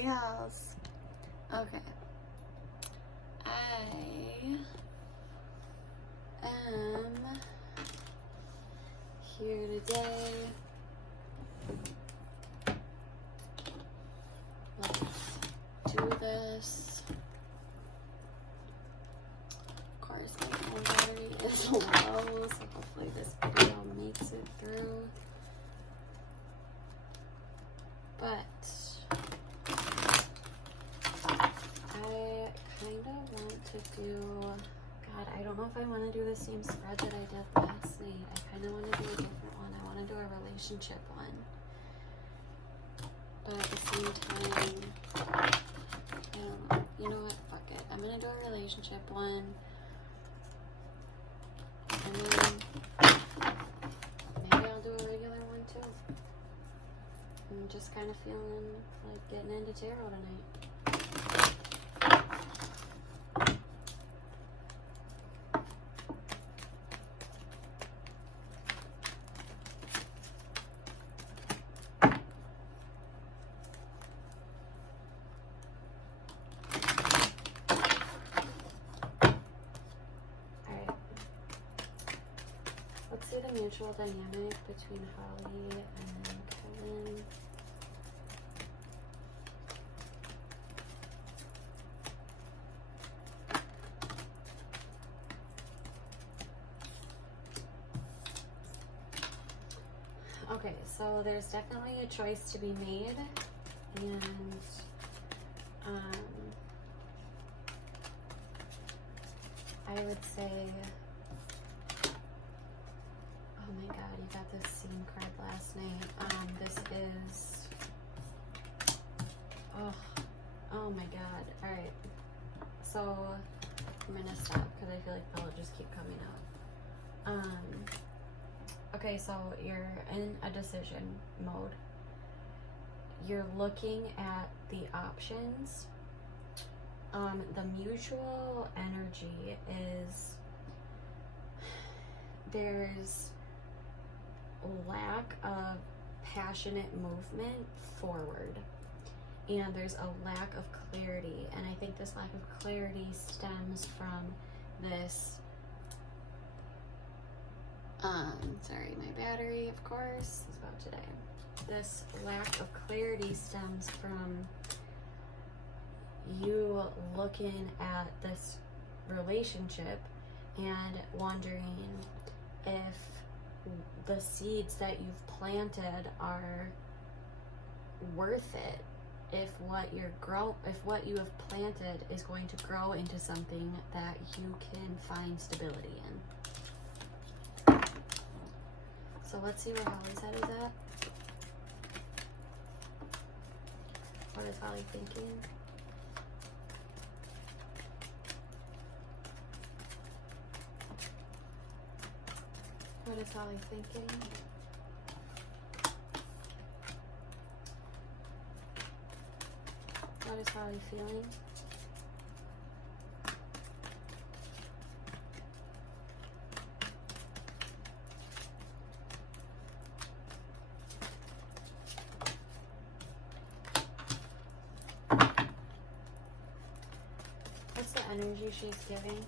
Hey, Hollz. Okay. I am here today. Let's do this. Of course, my phone battery is low, so hopefully this video makes it through. But I kind of want to do, God, I don't know if I want to do the same spread that I did last night. I kind of want to do a different one. I want to do a relationship one. But at the same time, I don't know. You know what? Fuck it. I'm going to do a relationship one. And then maybe I'll do a regular one too. I'm just kind of feeling like getting into tarot tonight. Alright. Let's see the mutual dynamic between Holly and Kevin. Okay, so there's definitely a choice to be made, and I would say, oh my god, you got this scene card last night. This is, oh my god. Alright, so I'm gonna stop because I feel like they'll just keep coming out. Okay, so you're in a decision mode. You're looking at the options. The mutual energy is there's lack of passionate movement forward, and there's a lack of clarity, and I think this lack of clarity stems from this sorry, my battery, of course, is about to die. This lack of clarity stems from you looking at this relationship and wondering if the seeds that you've planted are worth it, if what you have planted is going to grow into something that you can find stability in. So let's see where Holly's head is at. What is Holly thinking? What is Holly thinking? What is Holly feeling? What's the energy she's giving?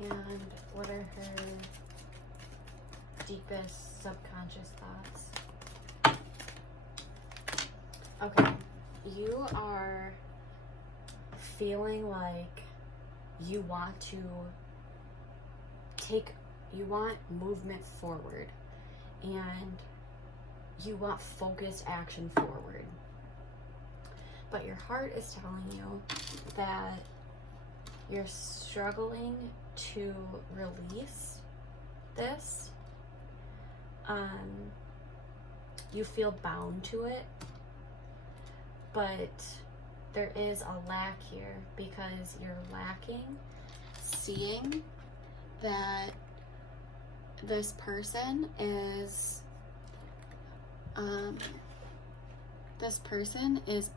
And what are her deepest subconscious thoughts? Okay, you are feeling like you want movement forward, and you want focused action forward. But your heart is telling you that you're struggling to release this. You feel bound to it, but there is a lack here because you're lacking seeing that this person is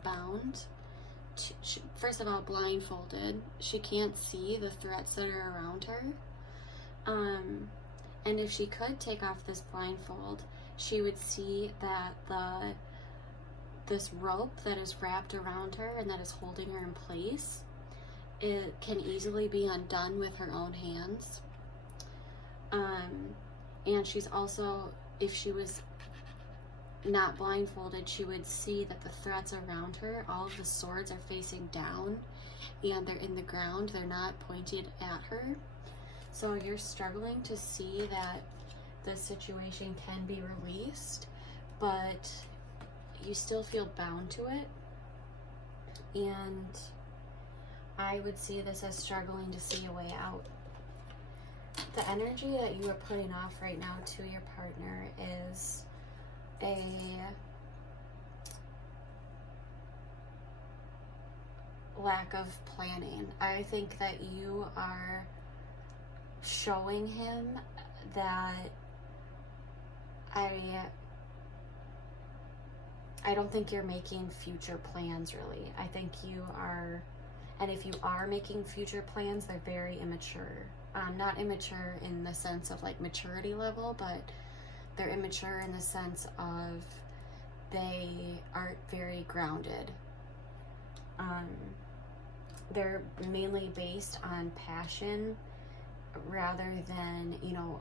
bound to, first of all, blindfolded. She can't see the threats that are around her. And if she could take off this blindfold, she would see that this rope that is wrapped around her and that is holding her in place, it can easily be undone with her own hands. And she's also, if she was not blindfolded, she would see that the threats around her, all of the swords are facing down and they're in the ground, they're not pointed at her. So you're struggling to see that the situation can be released, but you still feel bound to it. And I would see this as struggling to see a way out. The energy that you are putting off right now to your partner is a lack of planning. I think that you are showing him that I don't think you're making future plans, really. I think you are, and if you are making future plans, they're very immature. Not immature in the sense of like maturity level, but they're immature in the sense of they aren't very grounded. They're mainly based on passion rather than, you know,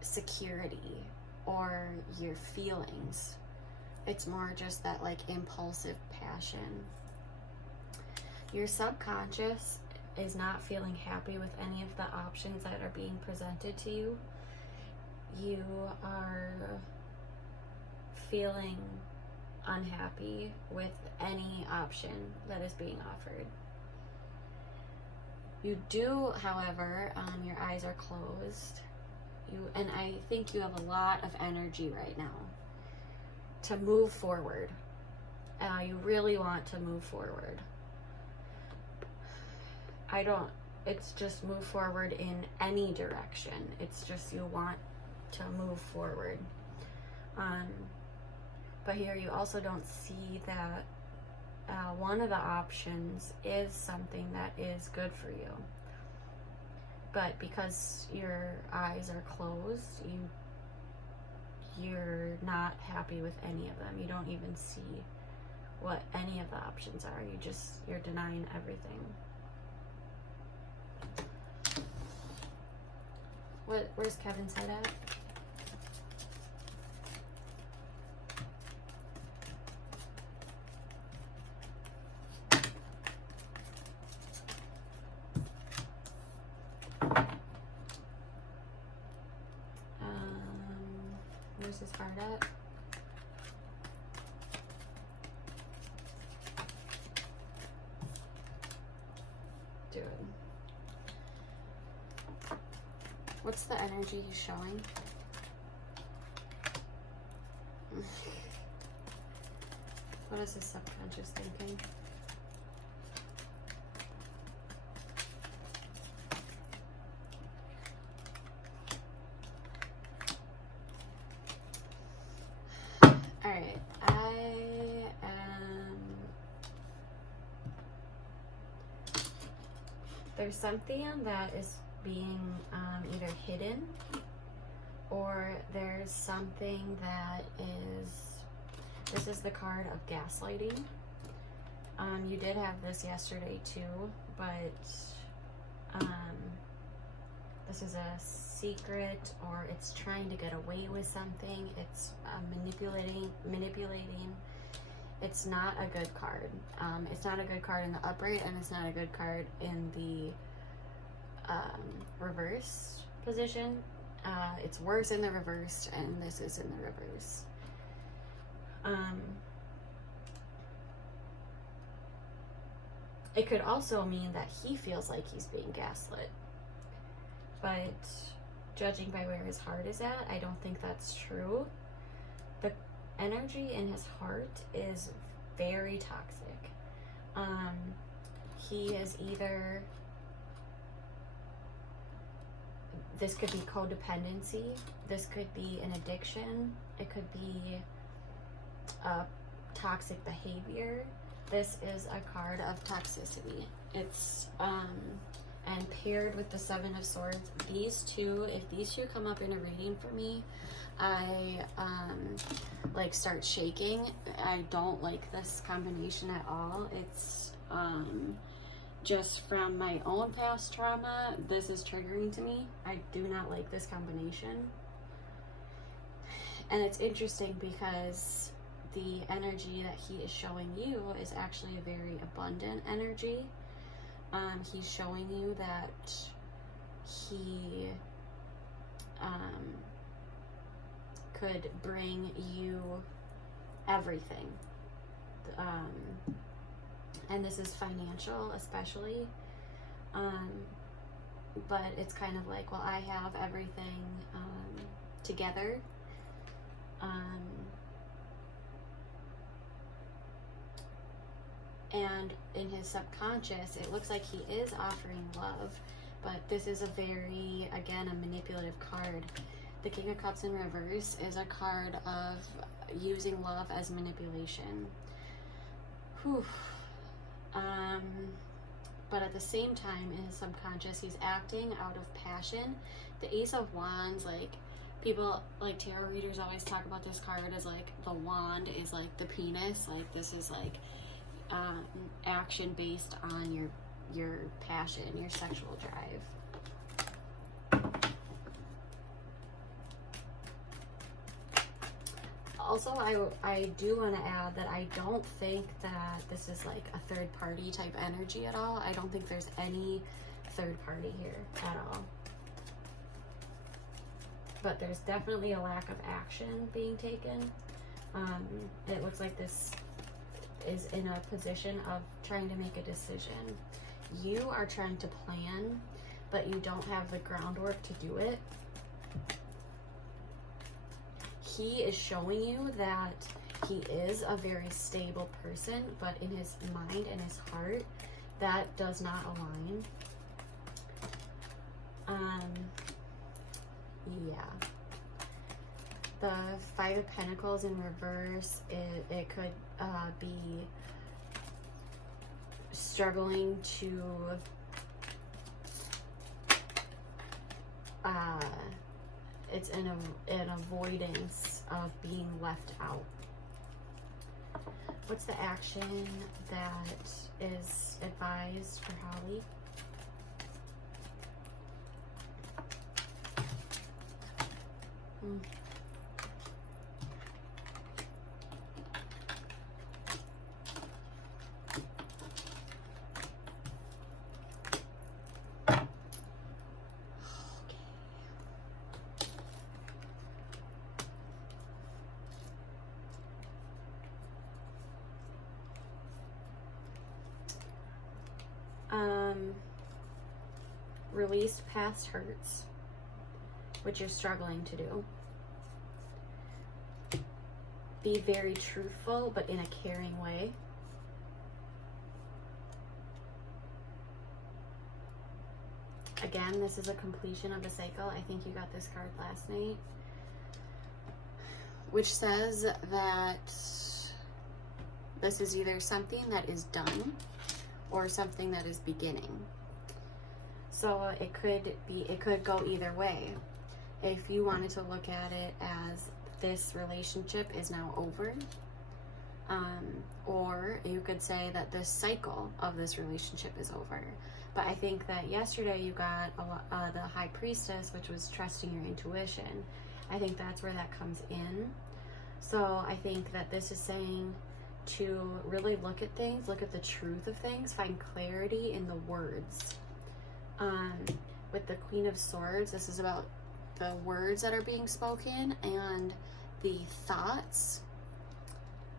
security or your feelings. It's more just that like impulsive passion. Your subconscious is not feeling happy with any of the options that are being presented to you. You are feeling unhappy with any option that is being offered. You do, however, your eyes are closed. And I think you have a lot of energy right now to move forward. You really want to move forward. It's just move forward in any direction. It's just you want to move forward. But here you also don't see that one of the options is something that is good for you. But because your eyes are closed, you're not happy with any of them. You don't even see what any of the options are. You're denying everything. Where's Kevin's head at? Where's his heart at? Dude. What's the energy he's showing? What is his subconscious thinking? Alright, there's something that is being either hidden, or there's something that this is the card of gaslighting. You did have this yesterday too, but this is a secret, or it's trying to get away with something. It's manipulating. It's not a good card. It's not a good card in the upright, and it's not a good card in the reverse position. It's worse in the reverse, and this is in the reverse. It could also mean that he feels like he's being gaslit, but judging by where his heart is at, I don't think that's true. The energy in his heart is very toxic. He is either, this could be codependency, this could be an addiction, it could be a toxic behavior. This is a card of toxicity. It's And paired with the Seven of Swords, these two, if these two come up in a reading for me, I like start shaking. I don't like this combination at all. It's just from my own past trauma, this is triggering to me. I do not like this combination. And it's interesting because the energy that he is showing you is actually a very abundant energy. He's showing you that he could bring you everything. And this is financial especially. But it's kind of like, well, I have everything together. And in his subconscious, it looks like he is offering love, but this is a very, again, a manipulative card. The King of Cups in reverse is a card of using love as manipulation. Whew. But at the same time, in his subconscious, he's acting out of passion. The Ace of Wands, like, people, like, tarot readers always talk about this card as, like, the wand is, like, the penis. Like, this is, like, action based on your passion, your sexual drive. Also, I do want to add that I don't think that this is like a third party type energy at all. I don't think there's any third party here at all. But there's definitely a lack of action being taken. It looks like this is in a position of trying to make a decision. You are trying to plan, but you don't have the groundwork to do it. He is showing you that he is a very stable person, but in his mind and his heart, that does not align. Yeah. The Five of Pentacles in reverse, it could be struggling to it's an avoidance of being left out. What's the action that is advised for Holly? Release past hurts, which you're struggling to do. Be very truthful, but in a caring way. Again, this is a completion of a cycle. I think you got this card last night, which says that this is either something that is done or something that is beginning. So it could go either way. If you wanted to look at it as this relationship is now over, or you could say that the cycle of this relationship is over. But I think that yesterday you got the High Priestess, which was trusting your intuition. I think that's where that comes in. So I think that this is saying to really look at things, look at the truth of things, find clarity in the words. With the Queen of Swords, this is about the words that are being spoken and the thoughts,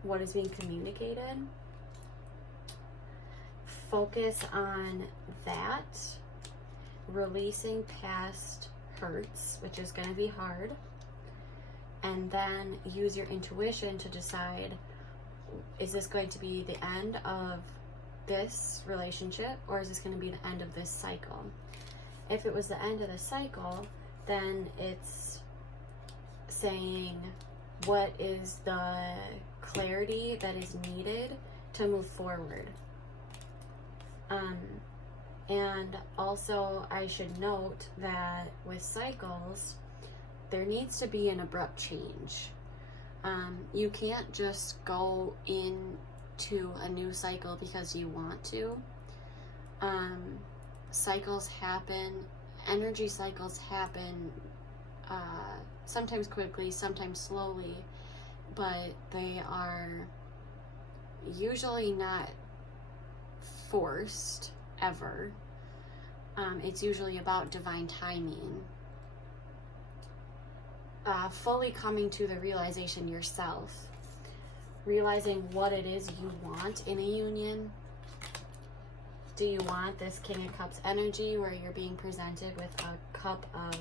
what is being communicated. Focus on that, releasing past hurts, which is going to be hard, and then use your intuition to decide, is this going to be the end of this relationship, or is this going to be the end of this cycle? If it was the end of the cycle, then it's saying what is the clarity that is needed to move forward. And also, I should note that with cycles, there needs to be an abrupt change. You can't just go into a new cycle because you want to. Cycles happen, energy cycles happen sometimes quickly, sometimes slowly, but they are usually not forced ever. It's usually about divine timing. Fully coming to the realization yourself, realizing what it is you want in a union. Do you want this King of Cups energy where you're being presented with a cup of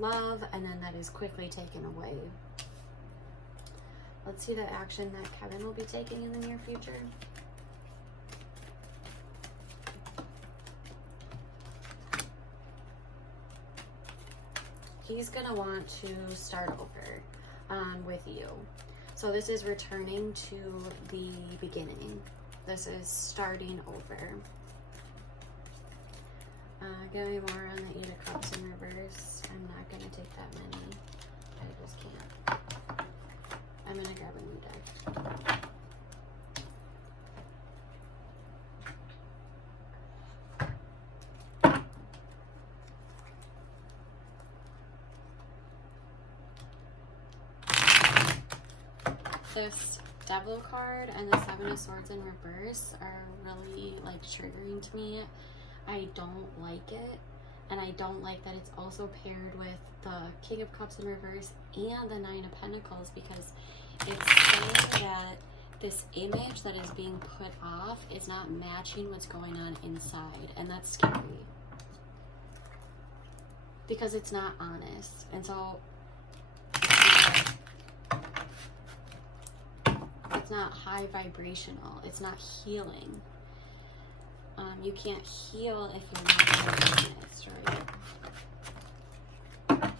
love and then that is quickly taken away? Let's see the action that Kevin will be taking in the near future. He's going to want to start over with you. So this is returning to the beginning. This is starting over. Give me more on the 8 of Cups in reverse. I'm not going to take that many. I just can't. I'm going to grab a new deck. This Devil card and the 7 of Swords in reverse are really like triggering to me. I don't like it, and I don't like that it's also paired with the King of Cups in reverse and the 9 of Pentacles, because it's saying that this image that is being put off is not matching what's going on inside, and that's scary because it's not honest. And so it's not high vibrational, it's not healing. You can't heal if you're not honest, right?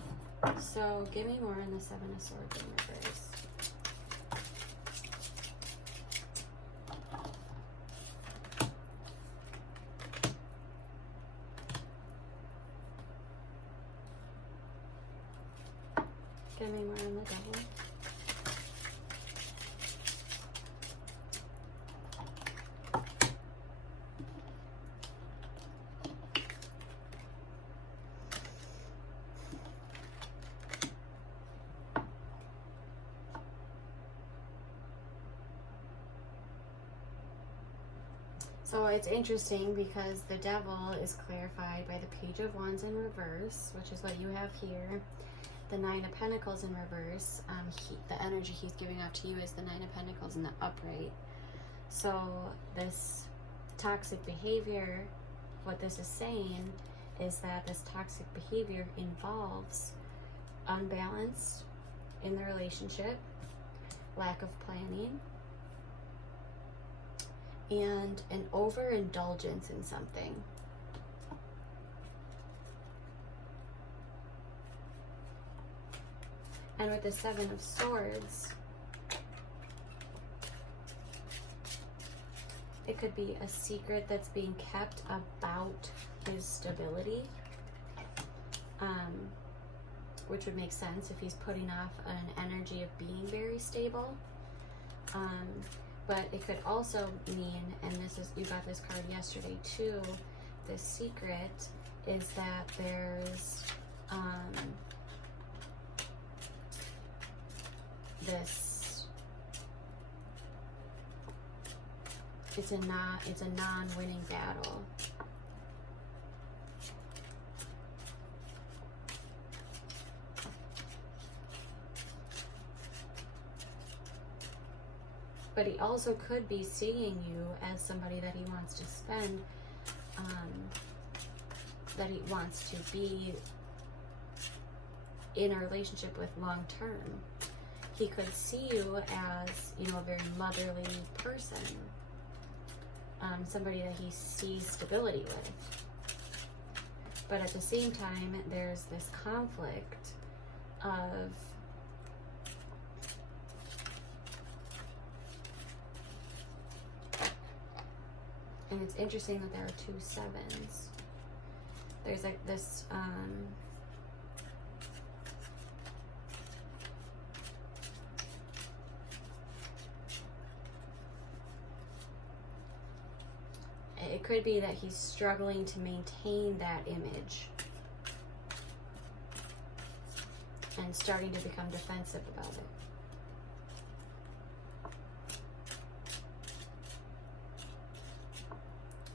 So give me more on the 7 of Swords in reverse. Give me more on the Devil. So it's interesting because the Devil is clarified by the Page of Wands in reverse, which is what you have here. The 9 of Pentacles in reverse, the energy he's giving out to you is the 9 of Pentacles in the upright. So this toxic behavior, what this is saying is that this toxic behavior involves unbalance in the relationship, lack of planning, and an overindulgence in something. And with the 7 of Swords, it could be a secret that's being kept about his stability, which would make sense if he's putting off an energy of being very stable. But it could also mean, and this is, you got this card yesterday too, the secret is that there's this, it's a non-winning battle. But he also could be seeing you as somebody that he wants to spend, that he wants to be in a relationship with long term. He could see you as, you know, a very motherly person, somebody that he sees stability with. But at the same time, there's this conflict of And it's interesting that there are 2 sevens. There's like this, it could be that he's struggling to maintain that image and starting to become defensive about it.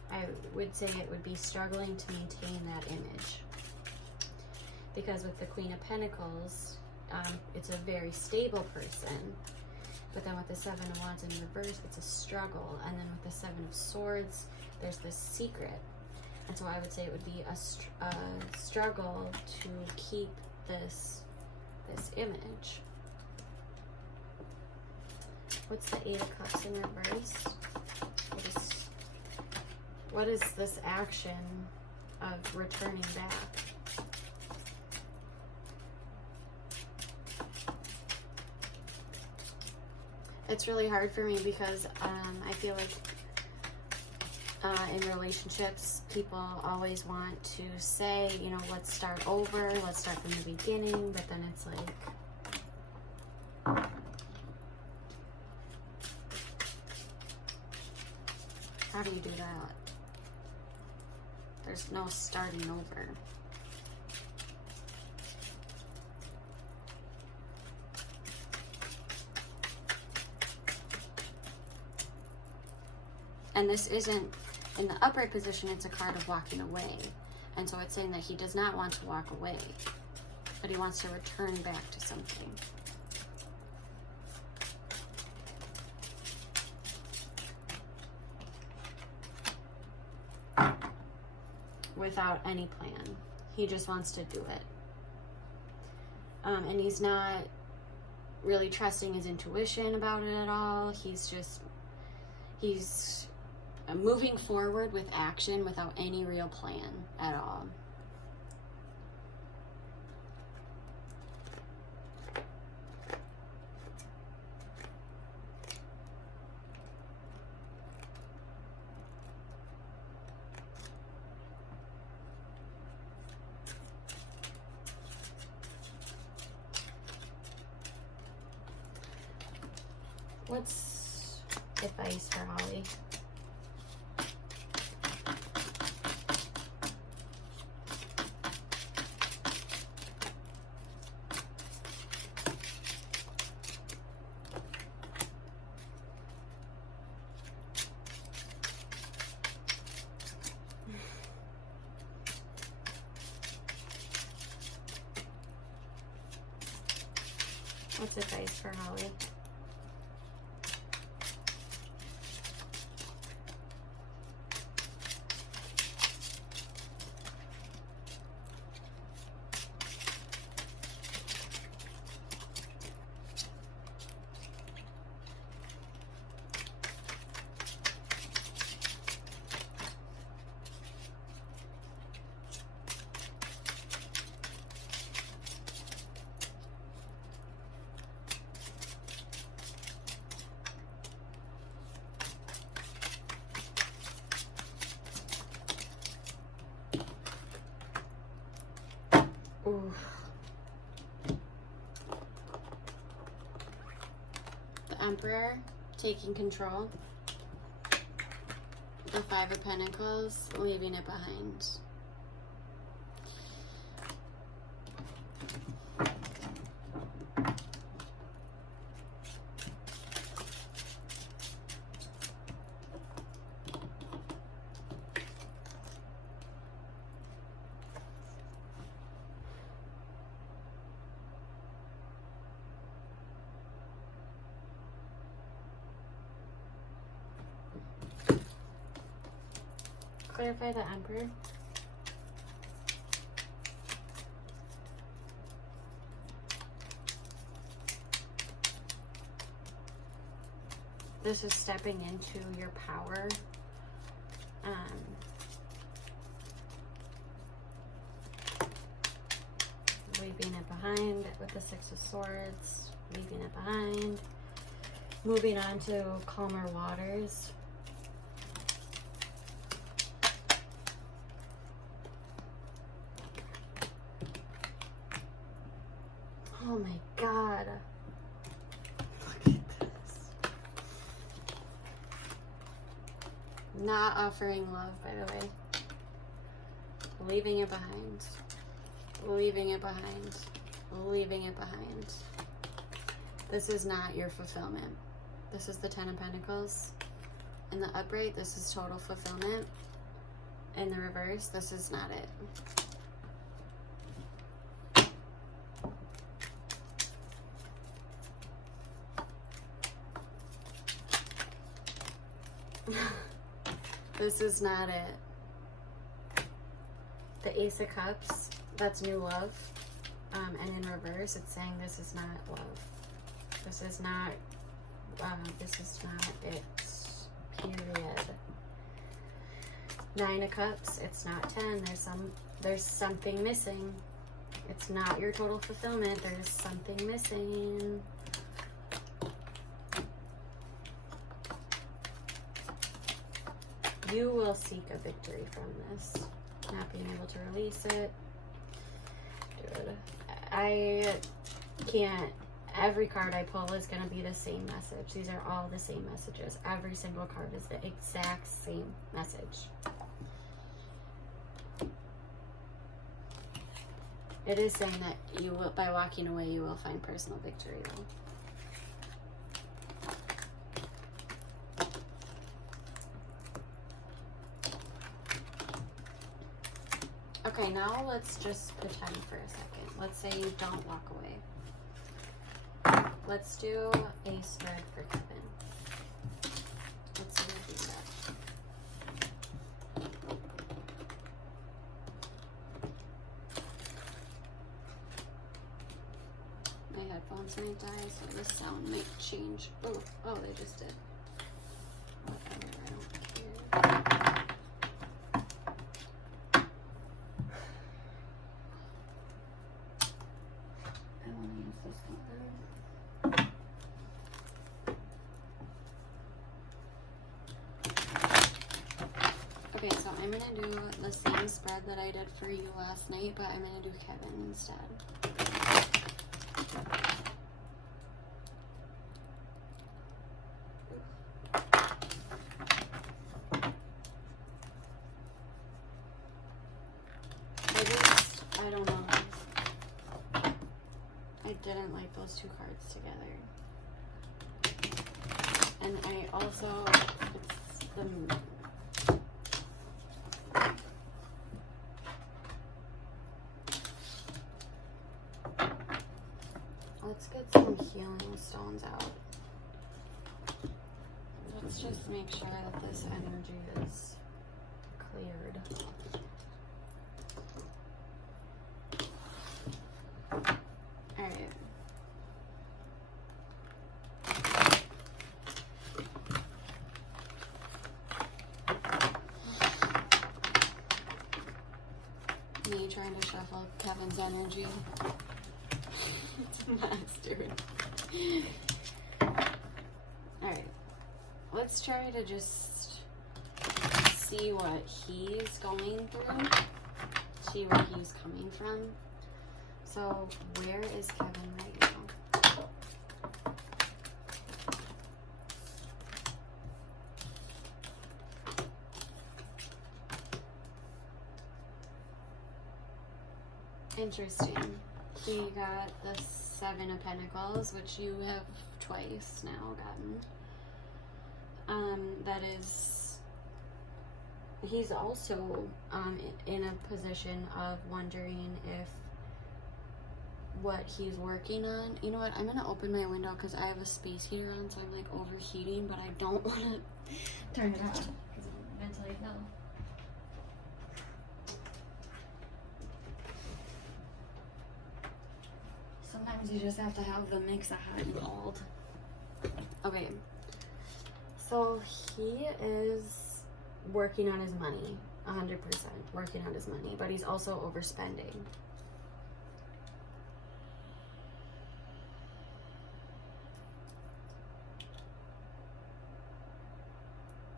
I would say it would be struggling to maintain that image. Because with the Queen of Pentacles, it's a very stable person. But then with the 7 of Wands in reverse, it's a struggle. And then with the 7 of Swords, there's this secret. And so I would say it would be a struggle to keep this image. What's the 8 of Cups in reverse? What is this action of returning back? It's really hard for me because I feel like in relationships, people always want to say, you know, let's start over, let's start from the beginning, but then it's like, how do you do that? There's no starting over. And this isn't, in the upright position, it's a card of walking away. And so it's saying that he does not want to walk away, but he wants to return back to something. Without any plan. He just wants to do it. And he's not really trusting his intuition about it at all. He's moving forward with action without any real plan at all. What's advice for Holly? What's advice for Holly? Ooh. The Emperor taking control. The 5 of Pentacles, leaving it behind. Clarify the Emperor. This is stepping into your power. Leaving it behind with the 6 of Swords. Leaving it behind. Moving on to calmer waters. Oh my God. Look at this. Not offering love, by the way. Leaving it behind. Leaving it behind. Leaving it behind. This is not your fulfillment. This is the Ten of Pentacles. In the upright, this is total fulfillment. In the reverse, this is not it. This is not it. The Ace of Cups, that's new love. And in reverse, it's saying this is not love. This is not it. Period. Nine of Cups, it's not 10. There's something missing. It's not your total fulfillment. There's something missing. You will seek a victory from this. Not being able to release it. Dude, I can't. Every card I pull is going to be the same message. These are all the same messages. Every single card is the exact same message. It is saying that you will, by walking away, you will find personal victory, though. Okay, now let's just pretend for a second. Let's say you don't walk away. Let's do a spread for Kevin. Let's see what he's got. My headphones might die, so the sound might change. Oh, they just did. Whatever, I don't care. I want to use this one. Okay, so I'm going to do the same spread that I did for you last night, but I'm going to do Kevin instead. I don't know. I didn't like those two cards together. And I also, it's the... Let's get some healing stones out. Let's just make sure that this energy is cleared. Alright. Me trying to shuffle Kevin's energy. It's a mess, dude. Alright. Let's try to just see what he's going through. See where he's coming from. So, where is Kevin right now? Interesting. He got the Seven of Pentacles, which you have twice now gotten. That is, he's also in a position of wondering if what he's working on. You know what? I'm gonna open my window because I have a space heater on, so I'm like overheating, but I don't want to turn it on because I'm mentally ill. Sometimes you just have to have the mix of hot and cold. Okay, so he is working on his money, 100% working on his money, but he's also overspending.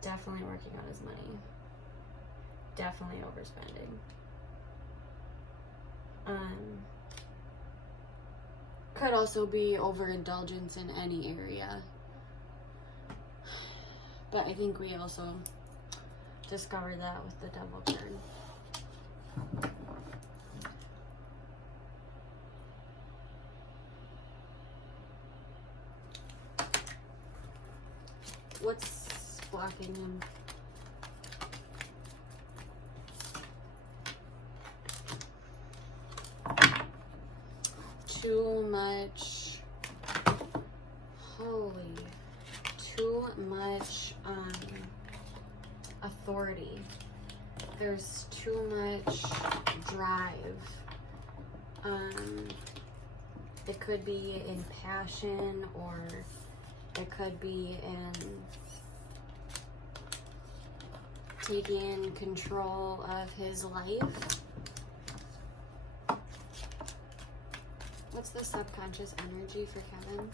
Definitely working on his money. Definitely overspending. could also be overindulgence in any area. But I think we also discovered that with the Devil card. What's blocking him? Too much, too much authority. There's too much drive. It could be in passion, or it could be in taking control of his life. What's the subconscious energy for Kevin?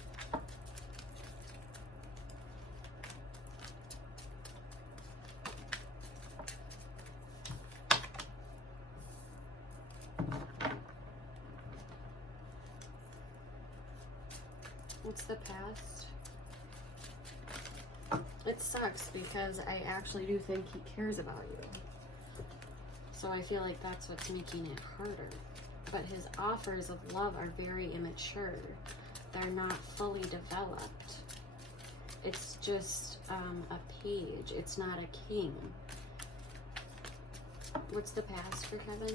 What's the past? It sucks because I actually do think he cares about you. So I feel like that's what's making it harder. But his offers of love are very immature. They're not fully developed. It's just a page. It's not a king. What's the past for Kevin?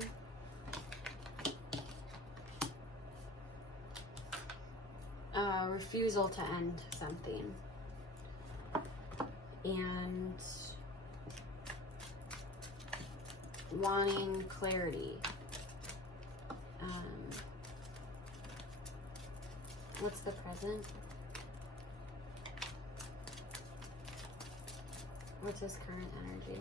Refusal to end something. And wanting clarity. What's the present? What's his current energy?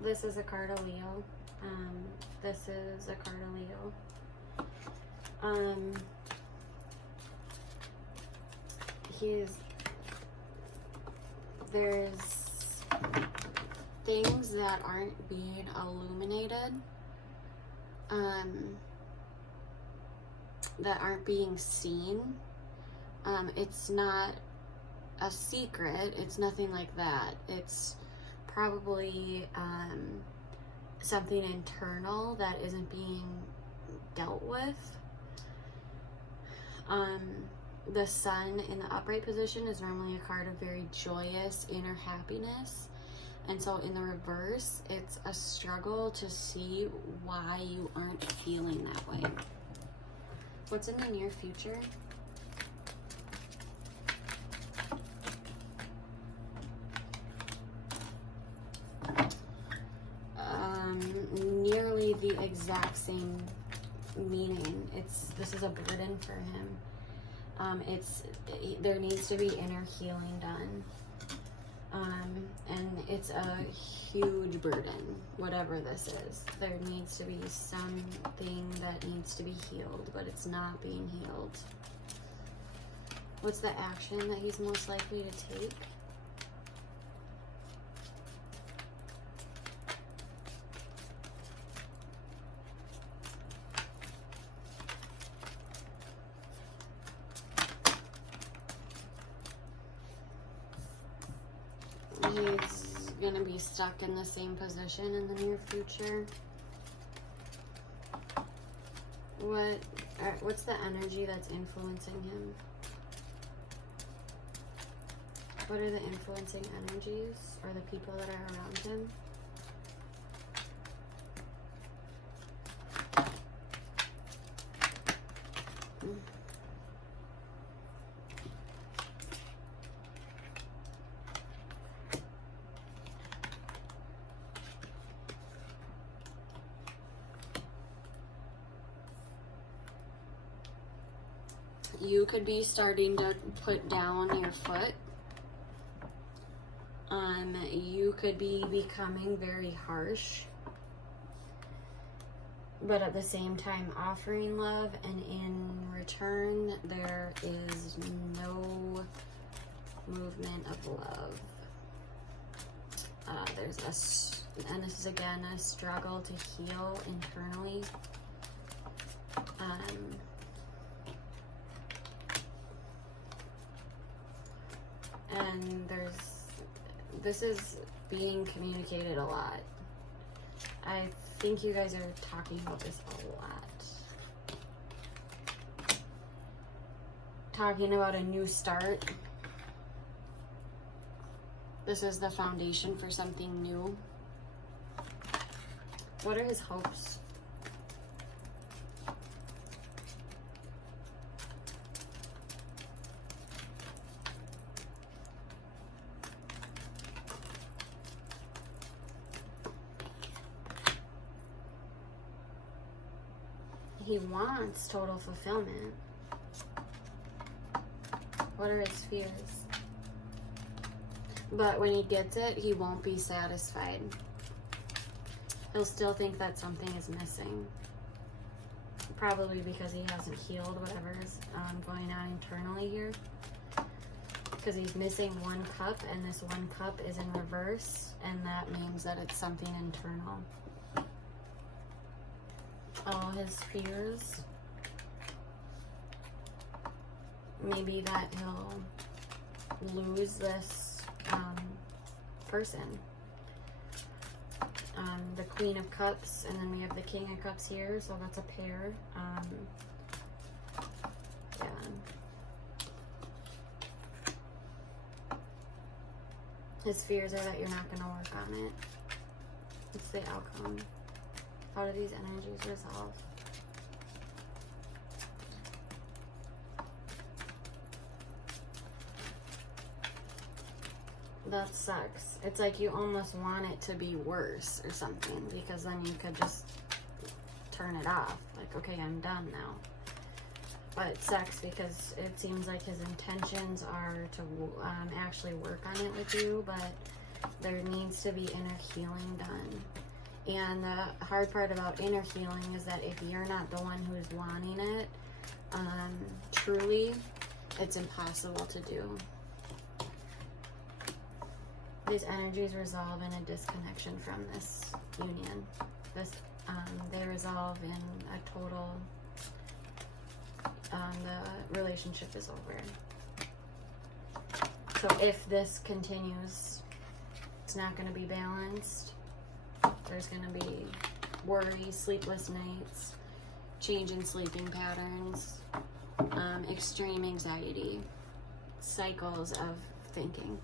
This is a card of Leo. This is a card of Leo. There's things that aren't being illuminated, that aren't being seen. It's not a secret. It's nothing like that. It's probably something internal that isn't being dealt with. The sun in the upright position is normally a card of very joyous inner happiness. And so in the reverse, it's a struggle to see why you aren't feeling that way. What's in the near future? Nearly the exact same meaning. This is a burden for him. There needs to be inner healing done. And it's a huge burden, whatever this is. There needs to be something that needs to be healed, but it's not being healed. What's the action that he's most likely to take? He's gonna be stuck in the same position in the near future. What's the energy that's influencing him? What are the influencing energies or the people that are around him? You could be starting to put down your foot. You could be becoming very harsh. but at the same time offering love, and in return there is no movement of love. And this is again a struggle to heal internally. And this is being communicated a lot. I think you guys are talking about this a lot. Talking about a new start. This is the foundation for something new. What are his hopes? He wants total fulfillment. What are his fears? But when he gets it, he won't be satisfied. He'll still think that something is missing. Probably because he hasn't healed whatever is going on internally here. Because he's missing one cup, and this one cup is in reverse, and that means that it's something internal. All his fears. Maybe that he'll lose this person. The Queen of Cups, and then we have the King of Cups here, so that's a pair. Yeah. His fears are that you're not going to work on it. What's the outcome? How do these energies resolve? That sucks. It's like you almost want it to be worse or something, because then you could just turn it off. Like, okay, I'm done now. But it sucks because it seems like his intentions are to actually work on it with you, but there needs to be inner healing done. And the hard part about inner healing is that if you're not the one who's wanting it, truly, it's impossible to do. These energies resolve in a disconnection from this union. They resolve in a total, the relationship is over. So if this continues, it's not going to be balanced. There's going to be worry, sleepless nights, change in sleeping patterns, extreme anxiety, cycles of thinking.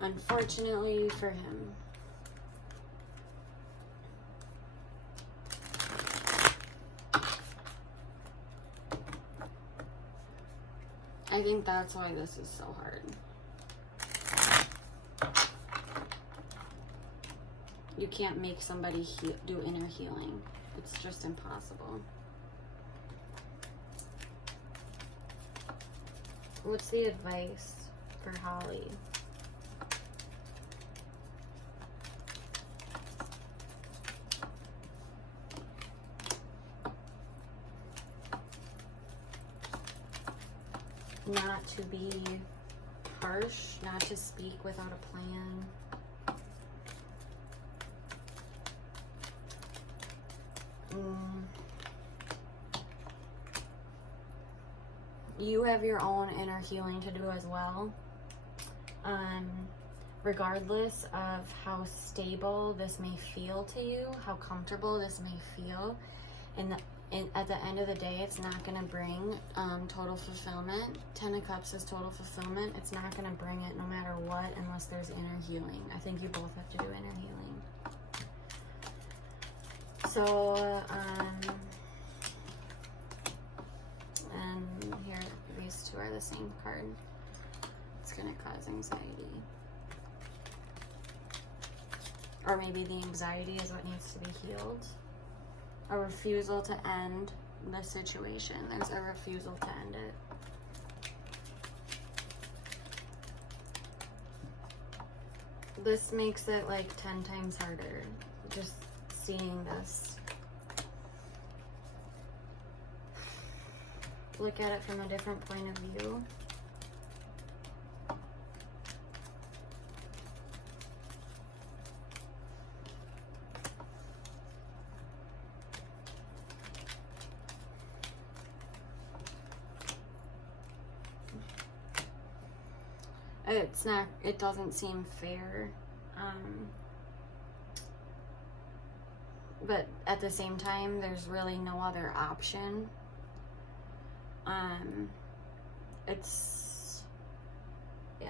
Unfortunately for him. I think that's why this is so hard. You can't make somebody do inner healing. It's just impossible. What's the advice for Holly? Not to be harsh, not to speak without a plan. You have your own inner healing to do as well. Regardless of how stable this may feel to you, how comfortable this may feel, at the end of the day, it's not going to bring total fulfillment. 10 of Cups is total fulfillment. It's not going to bring it no matter what unless there's inner healing. I think you both have to do inner healing. So, and here, these two are the same card. It's going to cause anxiety. Or maybe the anxiety is what needs to be healed. A refusal to end the situation. There's a refusal to end it. This makes it like 10 times harder. Just seeing this. Look at it from a different point of view. It doesn't seem fair. But at the same time, there's really no other option. It's, yeah.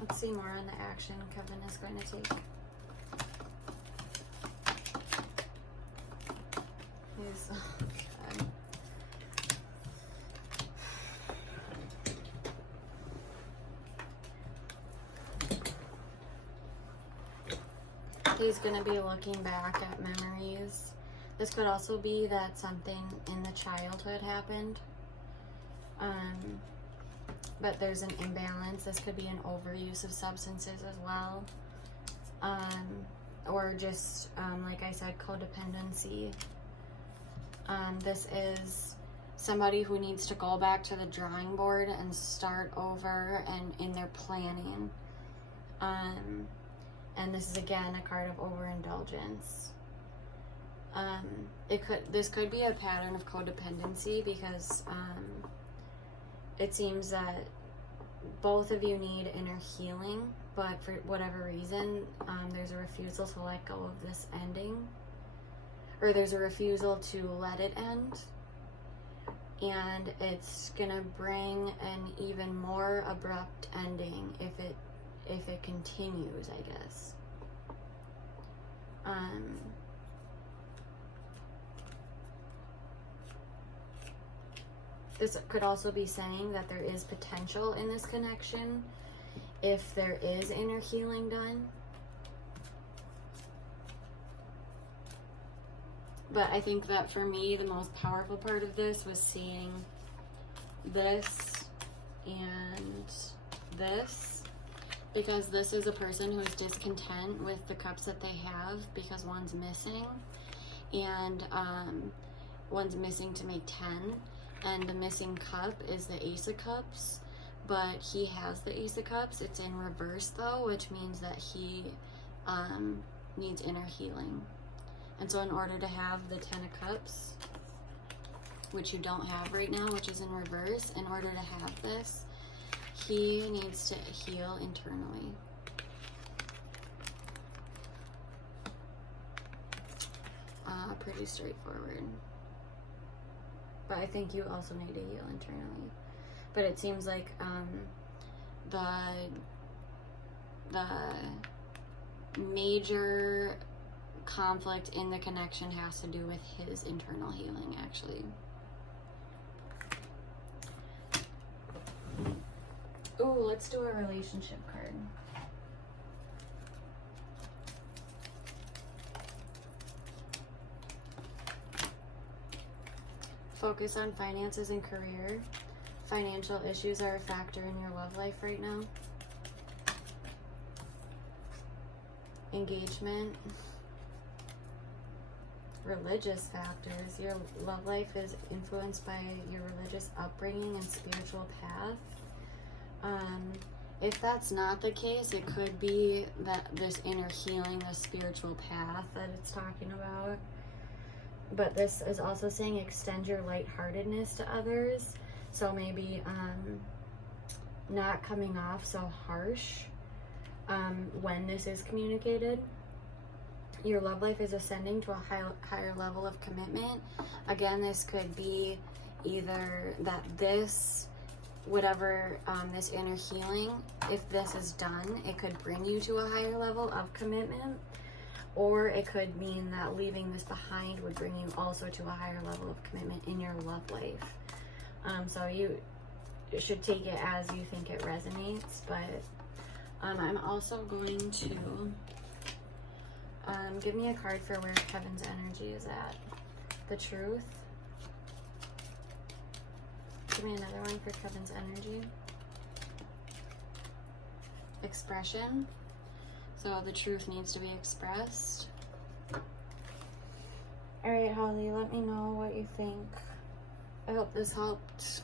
Let's see more on the action Kevin is going to take. He's, oh God. He's going to be looking back at memories. This could also be that something in the childhood happened. But there's an imbalance. This could be an overuse of substances as well. Or just, like I said, codependency. This is somebody who needs to go back to the drawing board and start over and in their planning. And this is again a card of overindulgence. This could be a pattern of codependency because it seems that both of you need inner healing, but for whatever reason, there's a refusal to let go of this ending, or there's a refusal to let it end, and it's gonna bring an even more abrupt ending if it continues, I guess. This could also be saying that there is potential in this connection if there is inner healing done. But I think that for me, the most powerful part of this was seeing this and this, because this is a person who is discontent with the cups that they have because one's missing, and one's missing to make 10, and the missing cup is the Ace of Cups, but he has the Ace of Cups. It's in reverse though, which means that he needs inner healing. And so in order to have the 10 of Cups, which you don't have right now, which is in reverse, in order to have this, he needs to heal internally. Pretty straightforward. But I think you also need to heal internally. But it seems like the major conflict in the connection has to do with his internal healing, actually. Ooh, let's do a relationship card. Focus on finances and career. Financial issues are a factor in your love life right now. Engagement. Religious factors. Your love life is influenced by your religious upbringing and spiritual path. If that's not the case, it could be that this inner healing, this spiritual path that it's talking about. But this is also saying extend your lightheartedness to others. So maybe not coming off so harsh when this is communicated. Your love life is ascending to a higher level of commitment. Again, this could be either that this, whatever this inner healing, if this is done, it could bring you to a higher level of commitment. Or it could mean that leaving this behind would bring you also to a higher level of commitment in your love life. So you should take it as you think it resonates. But I'm also going to give me a card for where Kevin's energy is at. The Truth. Give me another one for Kevin's energy. expression. So the truth needs to be expressed. Alright, Holly, let me know what you think. I hope this helped.